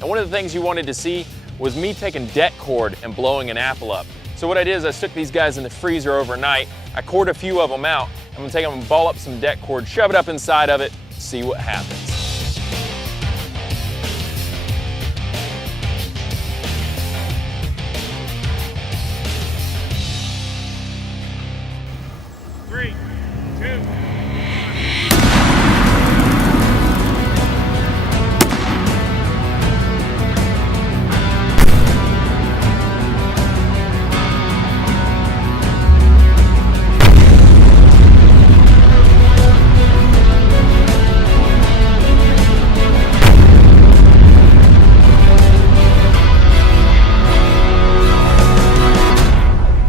And one of the things you wanted to see was me taking det cord and blowing an apple up. So what I did is I stuck these guys in the freezer overnight. I cored a few of them out. I'm gonna take them and ball up some det cord, shove it up inside of it, see what happens.